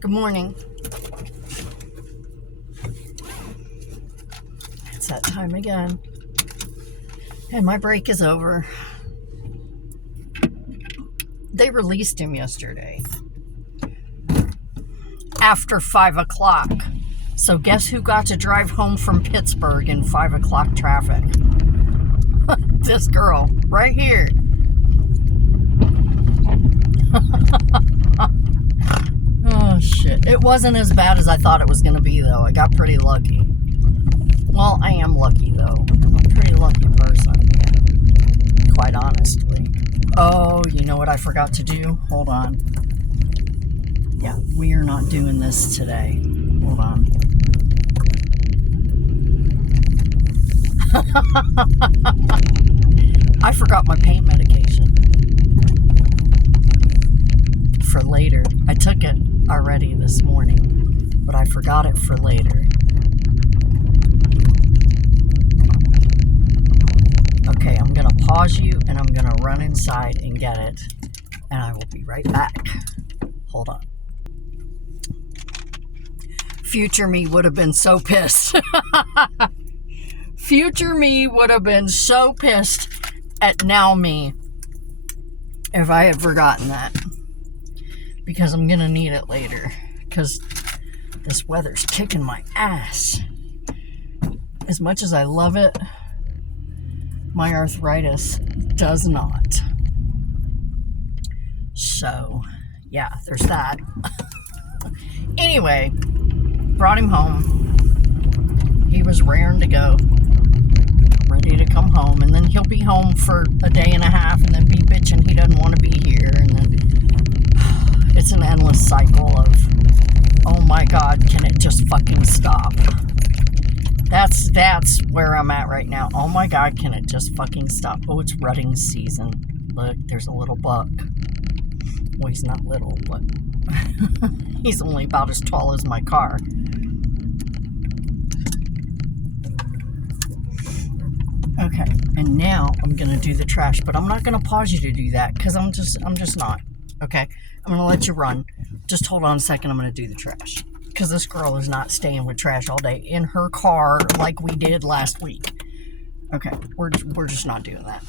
Good morning. It's that time again. And my break is over. They released him yesterday after 5 o'clock. So guess who got to drive home from Pittsburgh in 5 o'clock traffic? This girl right here. Oh shit. It wasn't as bad as I thought it was going to be though. I got pretty lucky. Well, I am lucky though. I'm a pretty lucky person. Quite honestly. Oh, you know what I forgot to do? Hold on. Yeah, we are not doing this today. Hold on. I forgot my pain medication. For later. I took it already this morning, but I forgot it for later. Okay, I'm going to pause you and I'm going to run inside and get it, and I will be right back. Hold on. Future me would have been so pissed. Future me would have been so pissed at now me if I had forgotten that. Because I'm going to need it later. Because this weather's kicking my ass. As much as I love it, my arthritis does not. So, yeah, there's that. Anyway, brought him home. He was raring to go. Ready to come home. And then he'll be home for a day and a half and then be bitching he doesn't want to be here. And then it's an endless cycle of, oh my God, can it just fucking stop? That's where I'm at right now. Oh my God, can it just fucking stop? Oh, it's rutting season. Look, there's a little buck. Well, he's not little, but he's only about as tall as my car. Okay, and now I'm gonna do the trash, but I'm not gonna pause you to do that because I'm just not. Okay, I'm gonna let you run. Just hold on a second. I'm gonna do the trash because this girl is not staying with trash all day in her car like we did last week. Okay, we're just not doing that.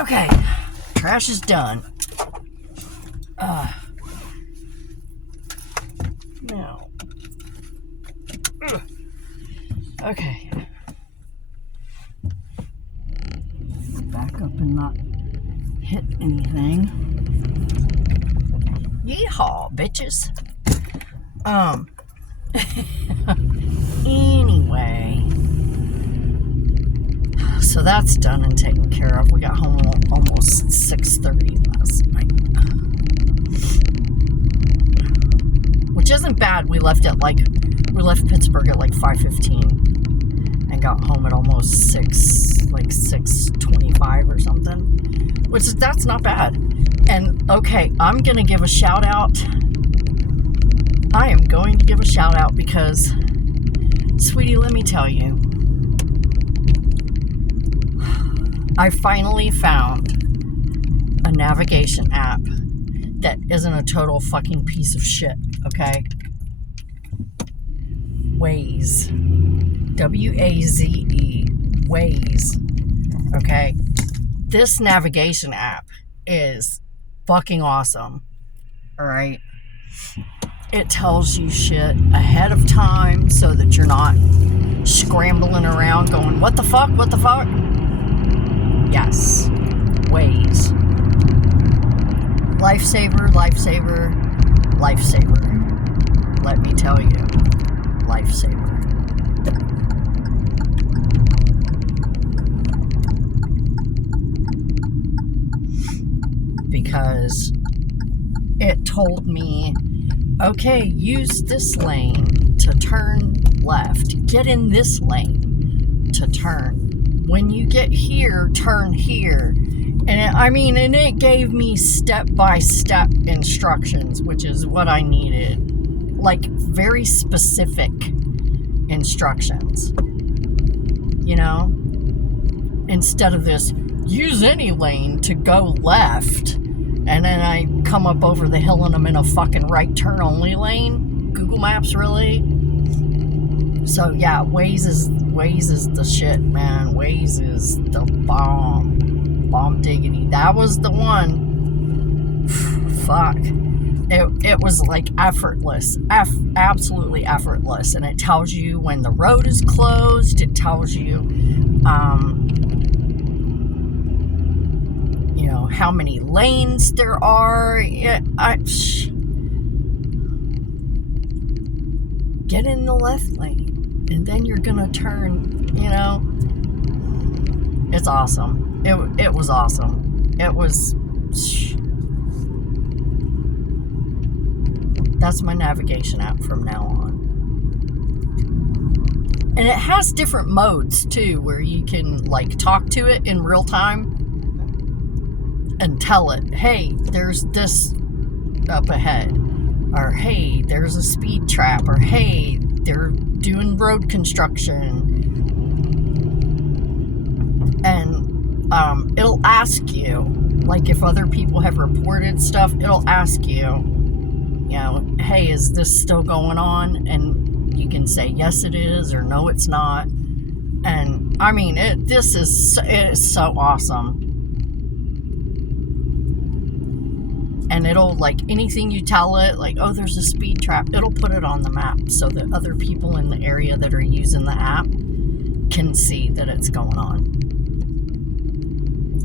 Okay, trash is done. Now. Okay. Back up and not hit anything. Yeehaw, bitches. Anyway. So that's done and taken care of. We got home almost 6:30 last night. Which isn't bad. We left Pittsburgh at like 5:15 and got home at almost 6:25 or something. Which that's not bad. And okay, I'm gonna give a shout out. I am going to give a shout out because, sweetie, let me tell you, I finally found a navigation app that isn't a total fucking piece of shit, okay? Waze. W-A-Z-E. Waze. Okay? This navigation app is fucking awesome. Alright? It tells you shit ahead of time so that you're not scrambling around going, what the fuck? What the fuck? Yes. Waze. Lifesaver, lifesaver, lifesaver. Let me tell you. Lifesaver. Because it told me, okay, use this lane to turn left. Get in this lane to turn. When you get here, turn here. And it gave me step-by-step instructions, which is what I needed. Like, very specific instructions. You know? Instead of this, use any lane to go left, and then I come up over the hill and I'm in a fucking right turn only lane. Google Maps, really? So, yeah, Waze is the shit, man. Waze is the bomb. Bomb diggity. That was the one. Fuck. It was like effortless. Absolutely effortless. And it tells you when the road is closed. It tells you, you know, how many lanes there are. Get in the left lane. And then you're gonna turn, you know. It's awesome. It was awesome. It was... That's my navigation app from now on. And it has different modes, too, where you can, like, talk to it in real time and tell it, hey, there's this up ahead. Or, hey, there's a speed trap. Or, hey, they're doing road construction. And it'll ask you, like, if other people have reported stuff, it'll ask you, you know, hey, is this still going on? And you can say, yes, it is, or no, it's not. And, I mean, it is so awesome. And it'll, like, anything you tell it, like, oh, there's a speed trap, it'll put it on the map so that other people in the area that are using the app can see that it's going on.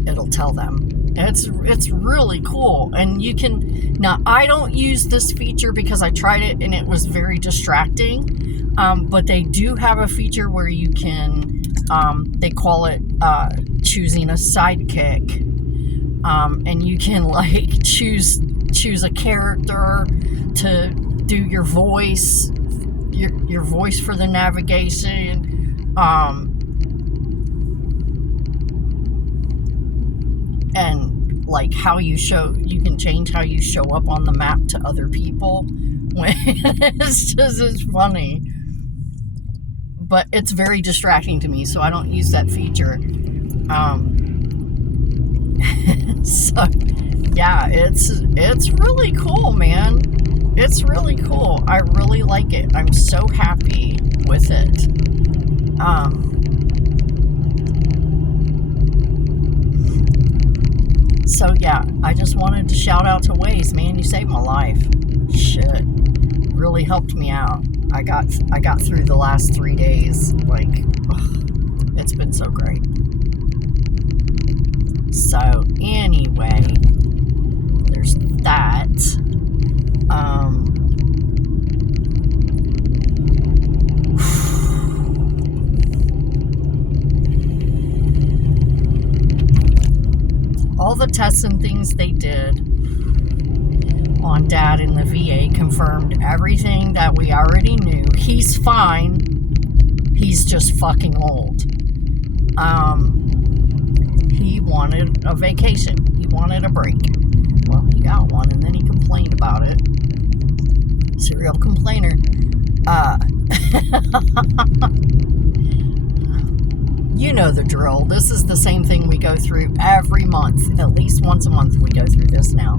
It'll tell them. It's really cool. And you can... Now, I don't use this feature because I tried it and it was very distracting. But they do have a feature where you can... they call it choosing a sidekick. And you can, like, choose a character to do your voice. Your voice for the navigation. And like how you can change how you show up on the map to other people. It's funny. But it's very distracting to me, so I don't use that feature. So yeah, it's really cool, man. It's really cool. I really like it. I'm so happy with it. So yeah, I just wanted to shout out to Waze, man. You saved my life. Shit, really helped me out. I got through the last 3 days. Like, it's been so great. So anyway, there's that. All the tests and things they did on Dad in the VA confirmed everything that we already knew. He's fine. He's just fucking old. He wanted a vacation. He wanted a break. Well, he got one, and then he complained about it. Serial complainer. You know the drill. This is the same thing we go through every month. At least once a month we go through this now.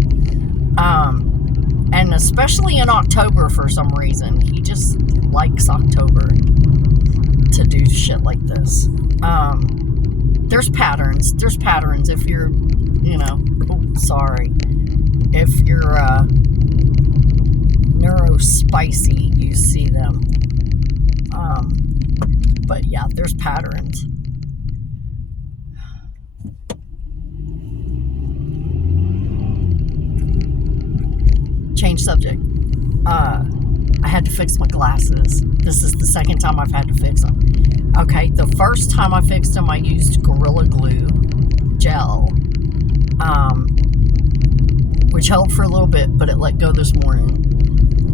And especially in October for some reason. He just likes October to do shit like this. There's patterns. There's patterns if you're, you know, if you're neurospicy, you see them. But yeah, there's patterns. Change subject. I had to fix my glasses. This is the second time I've had to fix them. Okay, the first time I fixed them, I used Gorilla Glue gel, which helped for a little bit, but it let go this morning.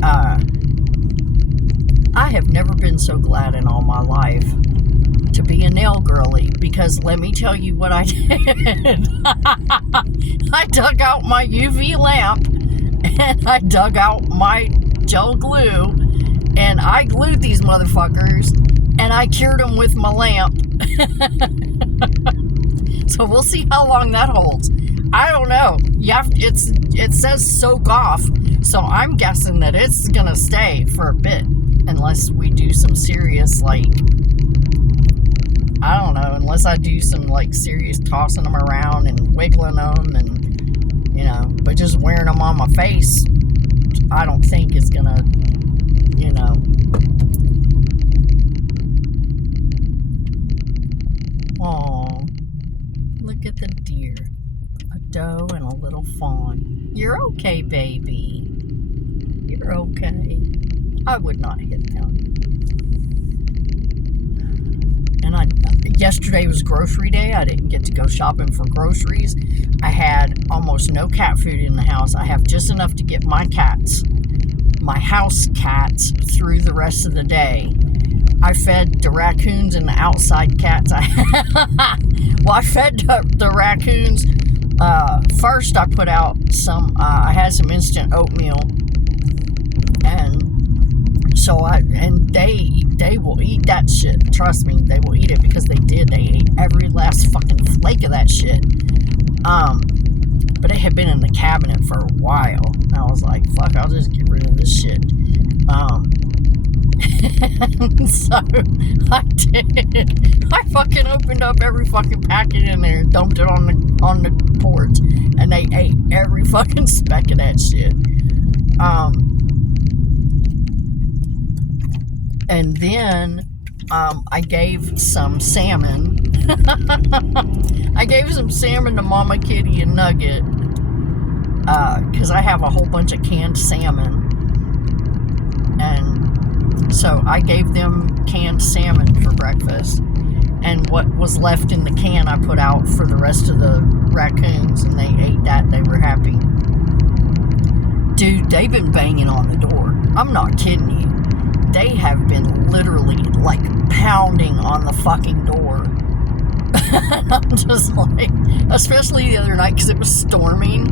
I have never been so glad in all my life to be a nail girly, because let me tell you what I did. I dug out my UV lamp and I dug out my gel glue and I glued these motherfuckers and I cured them with my lamp. So we'll see how long that holds. I don't know. It says soak off, so I'm guessing that it's gonna stay for a bit, unless we do some serious, like, I don't know, unless I do some, like, serious tossing them around and wiggling them and, you know, but just wearing them on my face, I don't think is gonna, you know. Aww, look at the deer. A doe and a little fawn. You're okay, baby. You're okay. I would not hit them. And yesterday was grocery day. I didn't get to go shopping for groceries. I had almost no cat food in the house. I have just enough to get my house cats, through the rest of the day. I fed the raccoons and the outside cats. I fed the raccoons. First I put out some, I had some instant oatmeal, and so they will eat that shit. Trust me, they will eat it, because they ate every last fucking flake of that shit. But it had been in the cabinet for a while, and I was like, fuck, I'll just get rid of this shit. So I did. I fucking opened up every fucking packet in there and dumped it on the porch, and they ate every fucking speck of that shit. And then I gave some salmon. I gave some salmon to Mama Kitty and Nugget, because I have a whole bunch of canned salmon. And so I gave them canned salmon for breakfast. And what was left in the can I put out for the rest of the raccoons, and they ate that. They were happy. Dude, they've been banging on the door. I'm not kidding you. They have been literally, like, pounding on the fucking door. And I'm just like, especially the other night, because it was storming.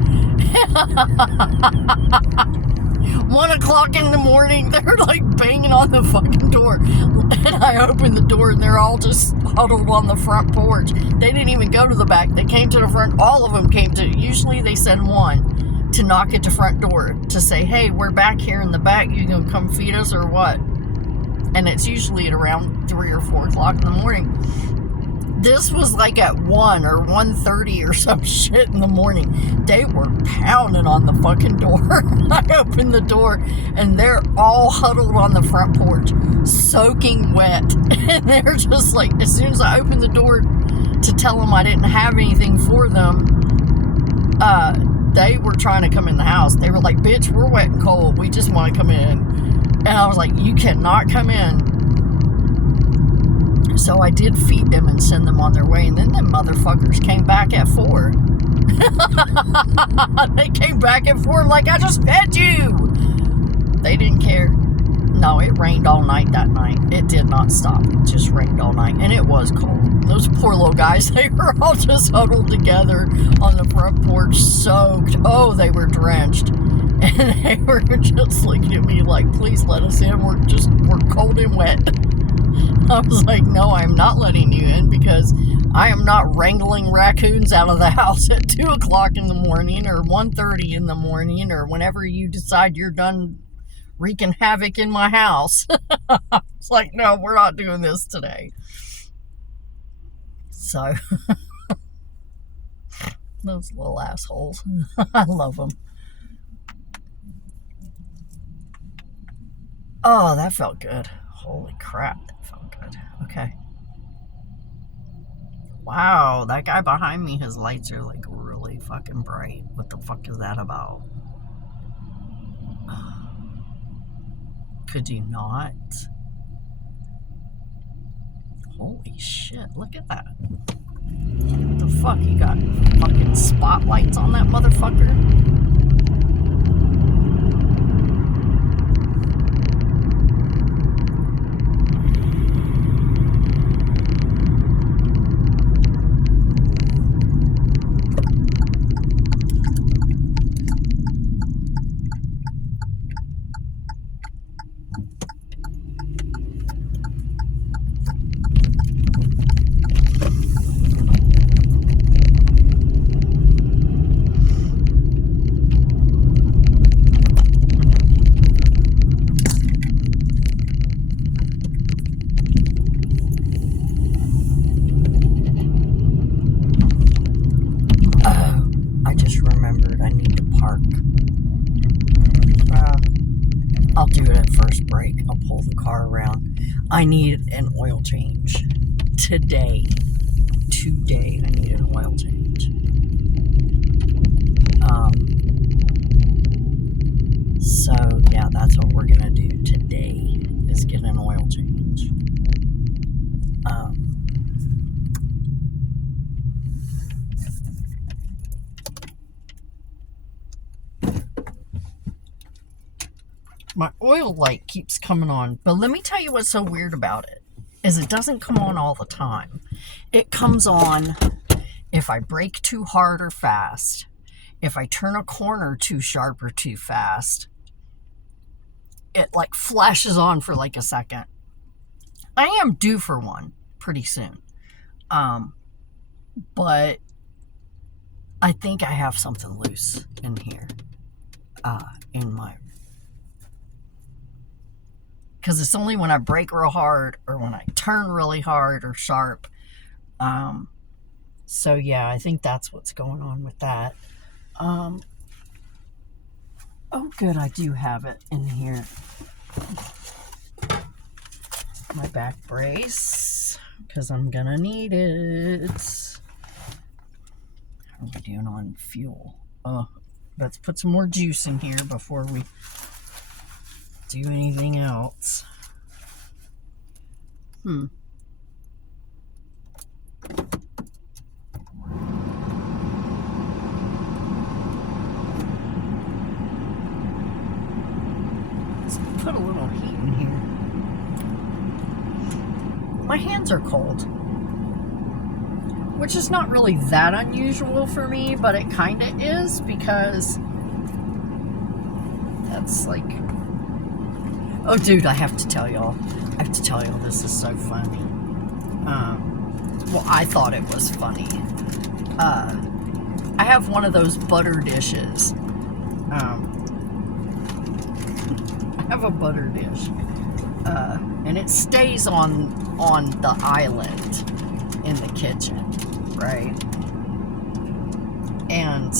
1 o'clock in the morning, they're like banging on the fucking door. And I opened the door and they're all just huddled on the front porch. They didn't even go to the back. They came to the front. All of them came to, usually they send one to knock at the front door to say, hey, we're back here in the back. You gonna come feed us or what? And it's usually at around 3 or 4 o'clock in the morning. This was like at 1 or 1:30 or some shit in the morning. They were pounding on the fucking door. I opened the door and they're all huddled on the front porch, soaking wet. And they're just like, as soon as I opened the door to tell them I didn't have anything for them, they were trying to come in the house. They were like, bitch, we're wet and cold. We just want to come in. And I was like, you cannot come in. So I did feed them and send them on their way, and then them motherfuckers came back at 4. They came back at 4 like, I just fed you. They didn't care. No, it rained all night that night. It did not stop. It just rained all night, and it was cold. Those poor little guys, they were all just huddled together on the front porch, soaked. Oh, they were drenched. And they were just looking at me like, please let us in. We're cold and wet. I was like, no, I'm not letting you in, because I am not wrangling raccoons out of the house at 2 o'clock in the morning or 1:30 in the morning or whenever you decide you're done wreaking havoc in my house. It's like, no, we're not doing this today. So, those little assholes. I love them. Oh, that felt good. Holy crap, that felt good. Okay. Wow, that guy behind me, his lights are like really fucking bright. What the fuck is that about? Could you not? Holy shit, look at that. What the fuck, you got fucking spotlights on that motherfucker? remembered I need to park. I'll do it at first break. I'll pull the car around. I need an oil change. Today I need an oil change. So yeah, that's what we're gonna do today, is get an oil change. My oil light keeps coming on, but let me tell you what's so weird about it, is it doesn't come on all the time. It comes on if I brake too hard or fast, if I turn a corner too sharp or too fast. It like flashes on for like a second. I am due for one pretty soon. But I think I have something loose in here. In my... Because it's only when I brake real hard or when I turn really hard or sharp. So yeah, I think that's what's going on with that. Oh good, I do have it in here. My back brace, because I'm gonna need it. How are we doing on fuel? Let's put some more juice in here before we do anything else. Let's put a little heat in here. My hands are cold, which is not really that unusual for me, but it kind of is, because that's like... Oh, dude, I have to tell y'all. This is so funny. Well, I thought it was funny. I have one of those butter dishes. I have a butter dish. And it stays on the island in the kitchen, right? And,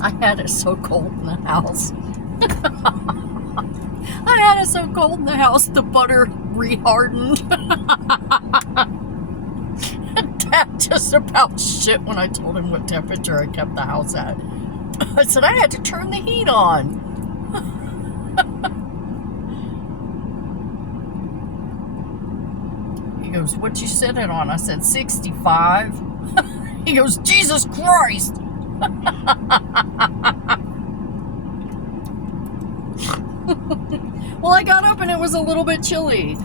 I had it so cold in the house. The butter rehardened. Dad just about shit when I told him what temperature I kept the house at. I said I had to turn the heat on. He goes, "What you set it on?" I said 65. He goes, "Jesus Christ." Well, I got up and it was a little bit chilly.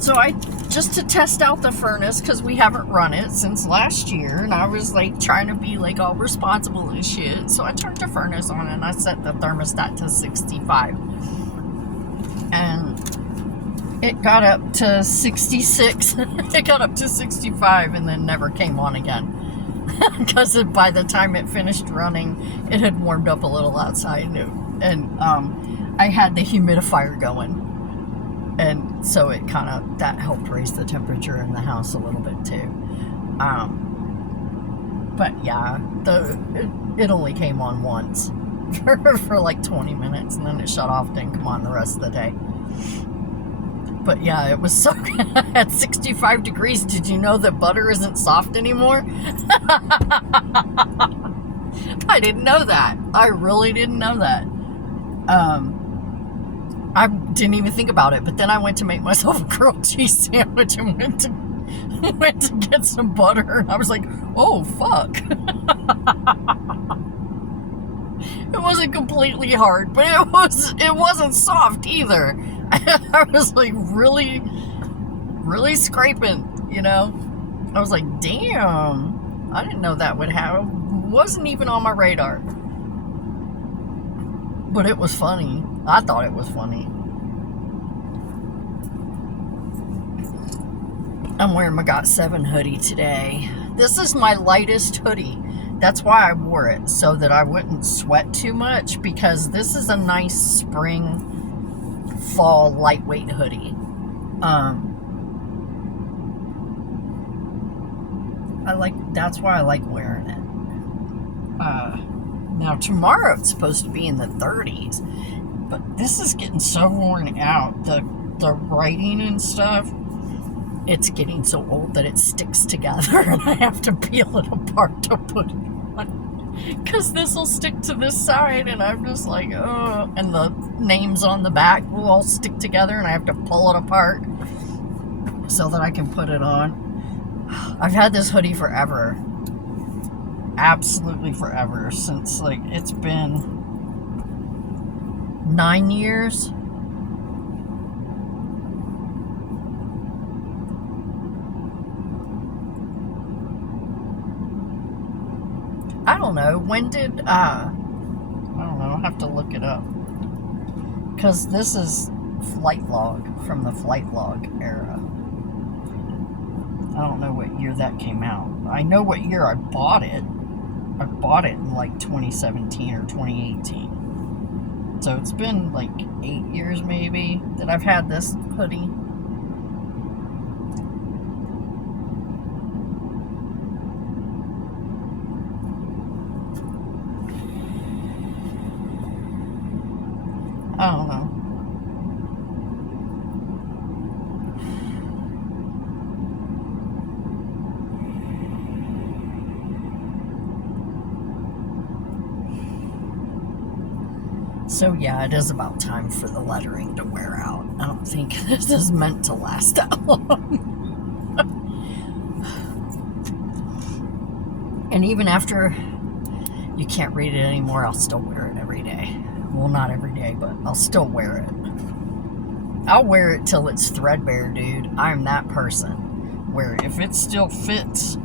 So I, just to test out the furnace, because we haven't run it since last year, and I was like trying to be like all responsible and shit. So I turned the furnace on and I set the thermostat to 65. And it got up to 66. It got up to 65 and then never came on again. Because by the time it finished running, it had warmed up a little outside, and I had the humidifier going, and so it kind of, that helped raise the temperature in the house a little bit too. But yeah, it only came on once for like 20 minutes, and then it shut off, didn't come on the rest of the day. But yeah, it was so at 65 degrees. Did you know that butter isn't soft anymore? I didn't know that. I really didn't know that. I didn't even think about it. But then I went to make myself a grilled cheese sandwich and went to get some butter. And I was like, oh fuck. It wasn't completely hard, but it wasn't soft either. I was like really, really scraping, you know. I was like, damn, I didn't know that would happen. Wasn't even on my radar. But it was funny. I thought it was funny. I'm wearing my Got7 hoodie today. This is my lightest hoodie. That's why I wore it, so that I wouldn't sweat too much, because this is a nice spring fall lightweight hoodie. That's why I like wearing it. Now tomorrow it's supposed to be in the 30s, but this is getting so worn out. The writing and stuff, it's getting so old that it sticks together, and I have to peel it apart to put it on, because this will stick to this side, and I'm just like, oh, and the names on the back will all stick together, and I have to pull it apart so that I can put it on. I've had this hoodie forever. Absolutely forever. Since, like, it's been 9 years. I don't know. When did, I don't know. I'll have to look it up. Because this is Flight Log, from the Flight Log era. I don't know what year that came out. I know what year I bought it. I bought it in like 2017 or 2018. So it's been like 8 years maybe that I've had this hoodie. I don't know. So yeah, it is about time for the lettering to wear out. I don't think this is meant to last that long. And even after you can't read it anymore, I'll still wear it every day. Well, not every day, but I'll still wear it. I'll wear it till it's threadbare, dude. I'm that person. Where if it still fits,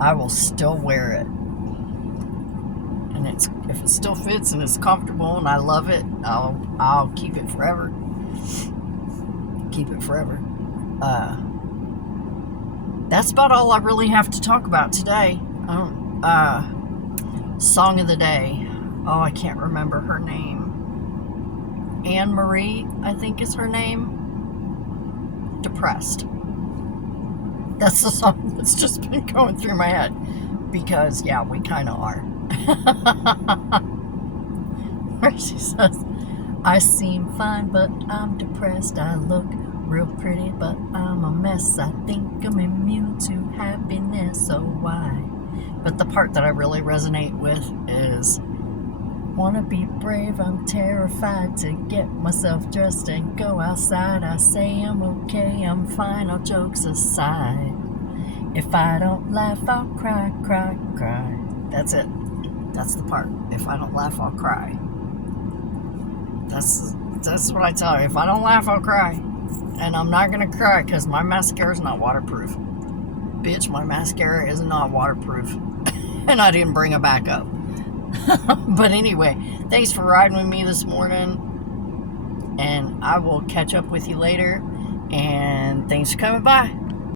I will still wear it. And if it still fits and it's comfortable and I love it, I'll keep it forever. Keep it forever. That's about all I really have to talk about today. Song of the day. Oh, I can't remember her name. Anne Marie, I think is her name. Depressed. That's the song that's just been going through my head. Because, yeah, we kind of are. Where she says, I seem fine, but I'm depressed. I look real pretty, but I'm a mess. I think I'm immune to happiness, so why? But the part that I really resonate with is, wanna be brave, I'm terrified to get myself dressed and go outside. I say I'm okay, I'm fine, all jokes aside. If I don't laugh, I'll cry, cry, cry. That's it. That's the part. If I don't laugh, I'll cry. That's what I tell her. If I don't laugh, I'll cry. And I'm not gonna cry because my mascara is not waterproof. Bitch, my mascara is not waterproof. And I didn't bring it back up. But anyway, thanks for riding with me this morning. And I will catch up with you later. And thanks for coming by.